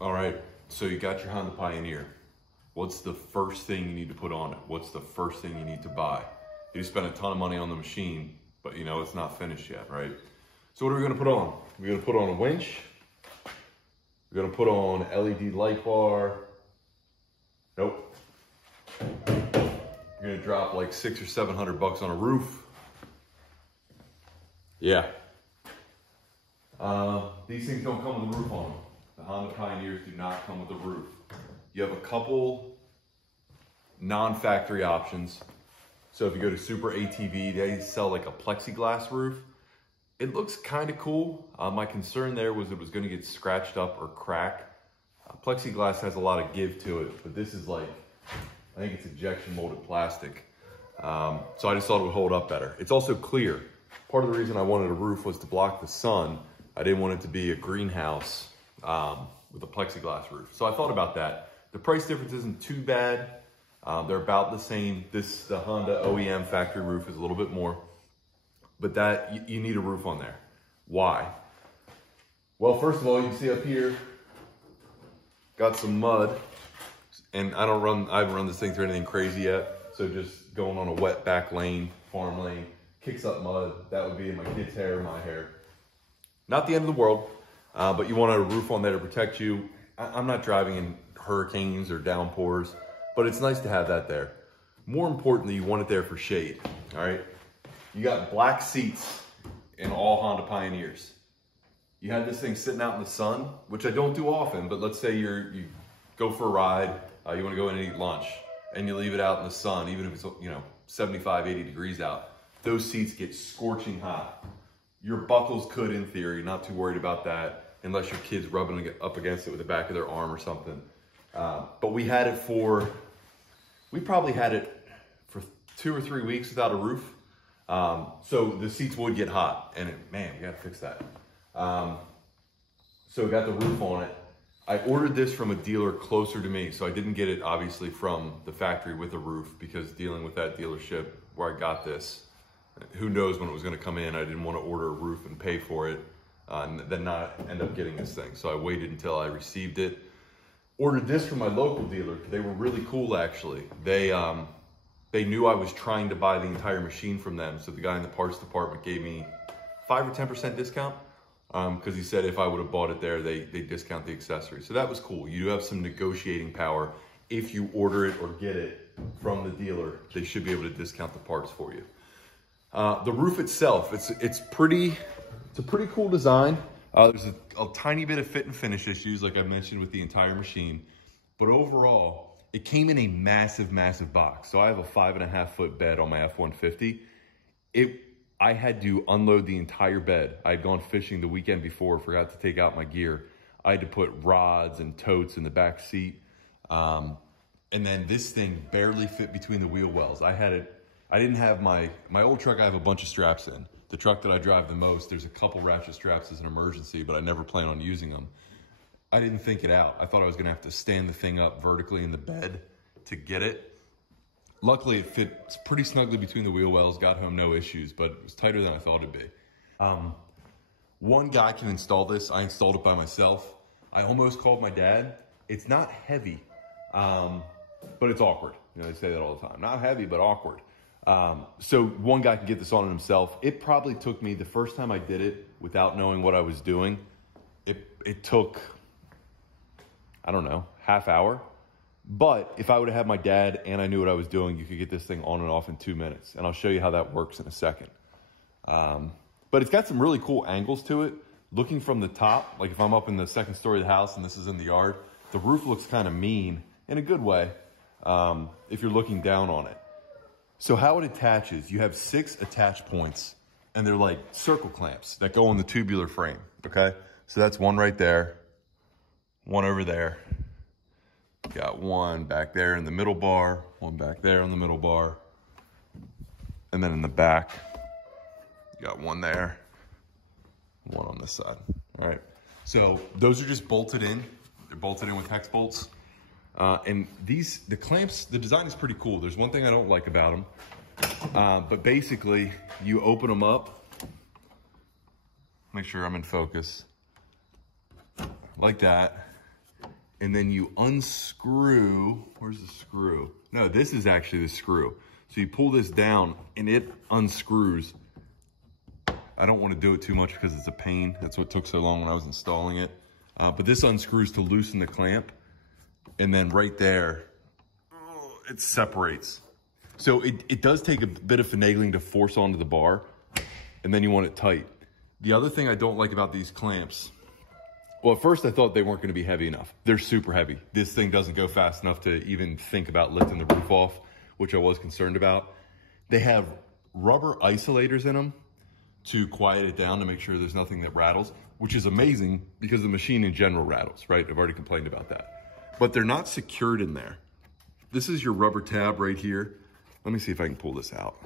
All right, so you got your Honda Pioneer. What's the first thing you need to put on it? What's the first thing you need to buy? You spent a ton of money on the machine, but you know it's not finished yet, right? So what are we gonna put on? We're gonna put on a winch. We're gonna put on LED light bar. Nope. You're gonna drop like $600 or $700 on a roof. Yeah. These things don't come with a roof on them. The Honda Pioneers do not come with a roof. You have a couple non-factory options. So if you go to Super ATV, they sell like a plexiglass roof. It looks kind of cool. My concern there was it was gonna get scratched up or crack. Plexiglass has a lot of give to it, but this is like, I think it's injection molded plastic. So I just thought it would hold up better. It's also clear. Part of the reason I wanted a roof was to block the sun. I didn't want it to be a greenhouse with a plexiglass roof. So I thought about that. The price difference isn't too bad. They're about the same. The Honda OEM factory roof is a little bit more, but you need a roof on there. Why? Well, first of all, you can see up here, got some mud, and I haven't run this thing through anything crazy yet. So just going on a wet back lane, farm lane, kicks up mud. That would be in my kid's hair or my hair. Not the end of the world, but you want a roof on there to protect you. I'm not driving in hurricanes or downpours, but it's nice to have that there. More importantly, you want it there for shade, all right? You got black seats in all Honda Pioneers. You had this thing sitting out in the sun, which I don't do often, but let's say you go for a ride, you wanna go in and eat lunch, and you leave it out in the sun, even if it's 75, 80 degrees out. Those seats get scorching hot. Your buckles could, in theory, not too worried about that, unless your kid's rubbing up against it with the back of their arm or something. But we probably had it for 2 or 3 weeks without a roof. So the seats would get hot, and man, you gotta fix that. So we got the roof on it. I ordered this from a dealer closer to me, so I didn't get it obviously from the factory with a roof, because dealing with that dealership where I got this, who knows when it was gonna come in. I didn't wanna order a roof and pay for it, and then not end up getting this thing. So I waited until I received it. Ordered this from my local dealer. They were really cool, actually. They knew I was trying to buy the entire machine from them, so the guy in the parts department gave me 5 or 10% discount, because he said if I would have bought it there, they discount the accessory. So that was cool. You do have some negotiating power. If you order it or get it from the dealer, they should be able to discount the parts for you. The roof itself, it's a pretty cool design. There's a tiny bit of fit and finish issues, like I mentioned, with the entire machine. But overall, it came in a massive, massive box. So I have a 5.5 foot bed on my F-150. I had to unload the entire bed. I had gone fishing the weekend before, forgot to take out my gear. I had to put rods and totes in the back seat. And then this thing barely fit between the wheel wells. I didn't have my old truck, I have a bunch of straps in. The truck that I drive the most, there's a couple ratchet straps as an emergency, but I never plan on using them. I didn't think it out. I thought I was gonna have to stand the thing up vertically in the bed to get it. Luckily, it fits pretty snugly between the wheel wells, got home no issues, but it was tighter than I thought it'd be. One guy can install this. I installed it by myself. I almost called my dad. It's not heavy, but it's awkward. They say that all the time. Not heavy, but awkward. So one guy can get this on himself. It probably took me, the first time I did it without knowing what I was doing, it took, I don't know, half hour. But if I would have had my dad and I knew what I was doing, you could get this thing on and off in 2 minutes. And I'll show you how that works in a second. But it's got some really cool angles to it. Looking from the top, like if I'm up in the second story of the house and this is in the yard, the roof looks kind of mean in a good way if you're looking down on it. So how it attaches, you have 6 attach points, and they're like circle clamps that go on the tubular frame, okay? So that's one right there, one over there. Got one back there in the middle bar, one back there on the middle bar, and then in the back, you got one there, one on this side, all right? So those are just bolted in. They're bolted in with hex bolts. And the clamps, the design is pretty cool. There's one thing I don't like about them, but basically you open them up, make sure I'm in focus, like that, and then you unscrew, where's the screw? No, this is actually the screw. So you pull this down and it unscrews. I don't want to do it too much because it's a pain. That's what took so long when I was installing it. But this unscrews to loosen the clamp. And then right there, it separates. So it does take a bit of finagling to force onto the bar, and then you want it tight. The other thing I don't like about these clamps, well, at first I thought they weren't gonna be heavy enough. They're super heavy. This thing doesn't go fast enough to even think about lifting the roof off, which I was concerned about. They have rubber isolators in them to quiet it down to make sure there's nothing that rattles, which is amazing because the machine in general rattles, right? I've already complained about that. But they're not secured in there. This is your rubber tab right here. Let me see if I can pull this out.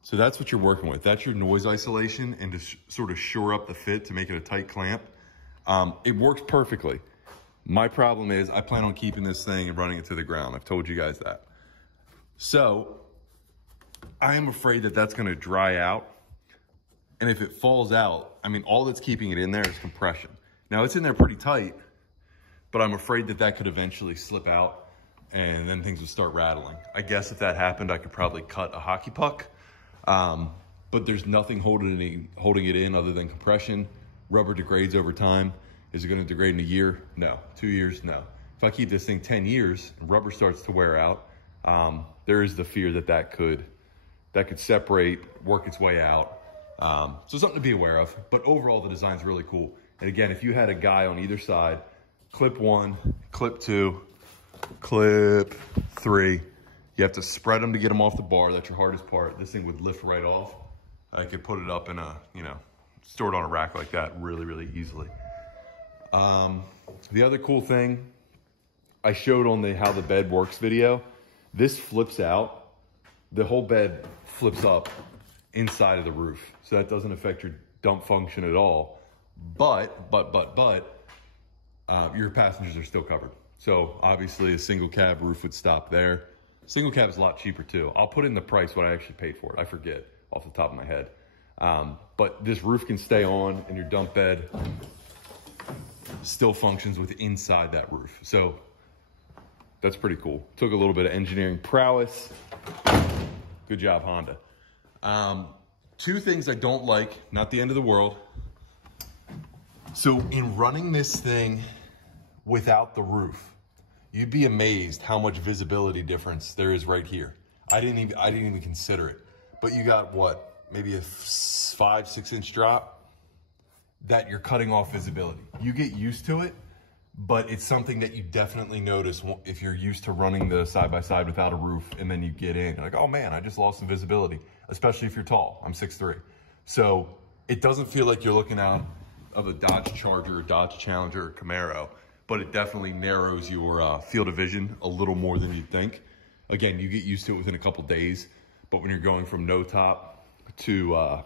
So that's what you're working with. That's your noise isolation and to sort of shore up the fit to make it a tight clamp. It works perfectly. My problem is I plan on keeping this thing and running it to the ground. I've told you guys that. So I am afraid that that's gonna dry out. And if it falls out, I mean, all that's keeping it in there is compression. Now it's in there pretty tight, but I'm afraid that that could eventually slip out and then things would start rattling. I guess if that happened, I could probably cut a hockey puck. But there's nothing holding it in other than compression. Rubber degrades over time. Is it gonna degrade in a year? No. 2 years? No. If I keep this thing 10 years and rubber starts to wear out, there is the fear that that could separate, work its way out. So something to be aware of, but overall the design's really cool. And again, if you had a guy on either side, clip 1, clip 2, clip 3, you have to spread them to get them off the bar. That's your hardest part. This thing would lift right off. I could put it up in a, store it on a rack like that really, really easily. The other cool thing I showed on the how the bed works video, this flips out. The whole bed flips up inside of the roof. So that doesn't affect your dump function at all. But, your passengers are still covered. So obviously a single cab roof would stop there. Single cab is a lot cheaper too. I'll put in the price what I actually paid for it. I forget off the top of my head. But this roof can stay on and your dump bed still functions with inside that roof. So that's pretty cool. Took a little bit of engineering prowess. Good job, Honda. 2 things I don't like, not the end of the world. So in running this thing without the roof, you'd be amazed how much visibility difference there is right here. I didn't even consider it. But you got what, maybe a 5-6 inch drop that you're cutting off visibility. You get used to it, but it's something that you definitely notice if you're used to running the side-by-side without a roof and then you get in, you're like, oh man, I just lost some visibility, especially if you're tall. I'm 6'3". So it doesn't feel like you're looking out of a Dodge Charger, Dodge Challenger, or Camaro, but it definitely narrows your field of vision a little more than you'd think. Again, you get used to it within a couple days, but when you're going from no top to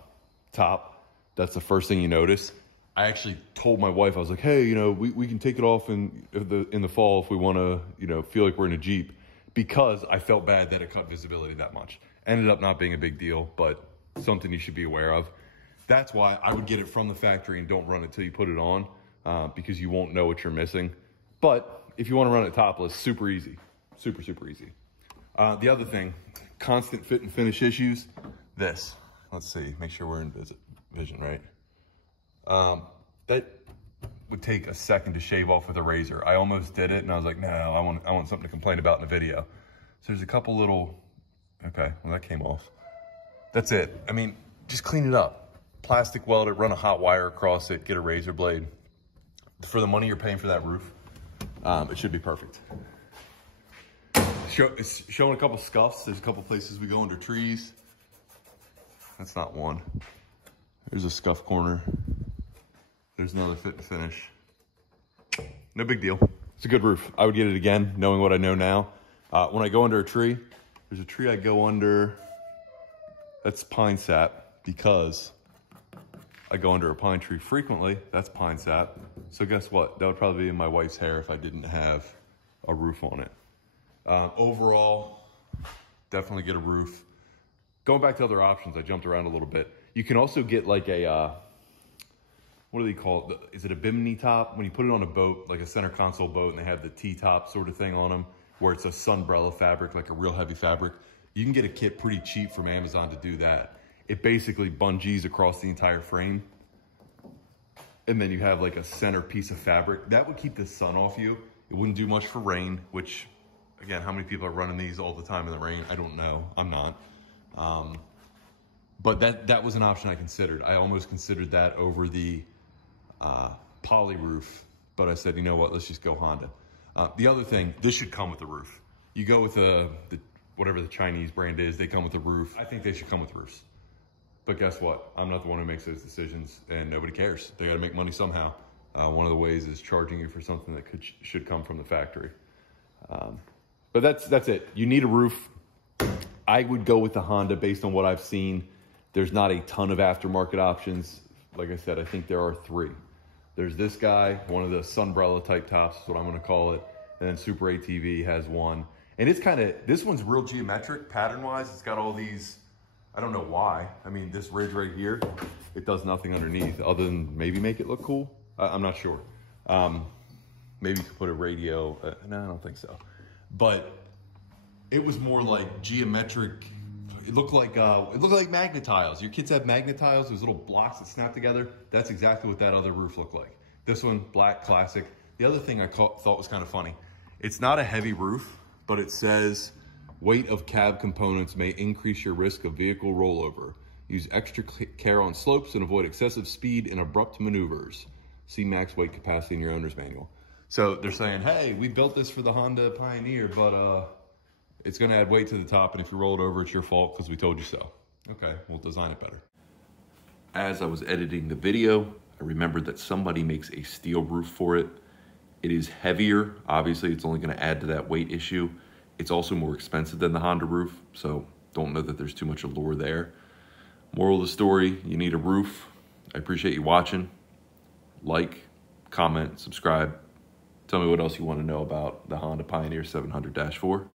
top, that's the first thing you notice. I actually told my wife, I was like, hey, we can take it off in the fall if we want to, feel like we're in a Jeep, because I felt bad that it cut visibility that much. Ended up not being a big deal, but something you should be aware of. That's why I would get it from the factory and don't run it till you put it on, because you won't know what you're missing. But if you want to run it topless, super easy, super, super easy. The other thing, constant fit and finish issues, this. Let's see, make sure we're in vision, right? That would take a second to shave off with a razor. I almost did it and I was like, no, I want something to complain about in the video. So there's a couple little, okay, well that came off. That's it. I mean, just clean it up. Plastic weld it, run a hot wire across it, get a razor blade. For the money you're paying for that roof, it should be perfect. It's showing a couple scuffs. There's a couple places we go under trees. That's not one. There's a scuff corner. There's another fit and finish. No big deal. It's a good roof. I would get it again, knowing what I know now. When I go under a tree, there's a tree I go under. That's pine sap, because I go under a pine tree frequently. That's pine sap. So guess what? That would probably be in my wife's hair if I didn't have a roof on it. Overall, definitely get a roof. Going back to other options, I jumped around a little bit. You can also get like a what do they call it? Is it a bimini top? When you put it on a boat, like a center console boat, and they have the T-top sort of thing on them, where it's a sunbrella fabric, like a real heavy fabric. You can get a kit pretty cheap from Amazon to do that. It basically bungees across the entire frame. And then you have like a center piece of fabric. That would keep the sun off you. It wouldn't do much for rain, which, again, how many people are running these all the time in the rain? I don't know, I'm not. But that was an option I considered. I almost considered that over the poly roof, but I said, you know what, let's just go Honda. The other thing, this should come with a roof. You go with the whatever the Chinese brand is, they come with a roof. I think they should come with roofs. But guess what? I'm not the one who makes those decisions, and nobody cares. They gotta make money somehow. One of the ways is charging you for something that should come from the factory. But that's it. You need a roof. I would go with the Honda based on what I've seen. There's not a ton of aftermarket options. Like I said, I think there are 3. There's this guy, one of the sunbrella type tops is what I'm gonna call it. And then Super ATV has one. And it's this one's real geometric pattern-wise. It's got all these, I don't know why. I mean, this ridge right here, it does nothing underneath other than maybe make it look cool. I'm not sure. Maybe you could put a radio. No, I don't think so. But it was more like geometric. It looked like magnet tiles. Your kids have magnet tiles, those little blocks that snap together. That's exactly what that other roof looked like. This one, black, classic. The other thing I thought was kind of funny. It's not a heavy roof, but it says, weight of cab components may increase your risk of vehicle rollover. Use extra care on slopes and avoid excessive speed and abrupt maneuvers. See max weight capacity in your owner's manual. So they're saying, hey, we built this for the Honda Pioneer, but it's gonna add weight to the top, and if you roll it over, it's your fault because we told you so. Okay, we'll design it better. As I was editing the video, I remembered that somebody makes a steel roof for it. It is heavier. Obviously, it's only gonna add to that weight issue. It's also more expensive than the Honda roof, so don't know that there's too much allure there. Moral of the story, you need a roof. I appreciate you watching. Like, comment, subscribe. Tell me what else you want to know about the Honda Pioneer 700-4.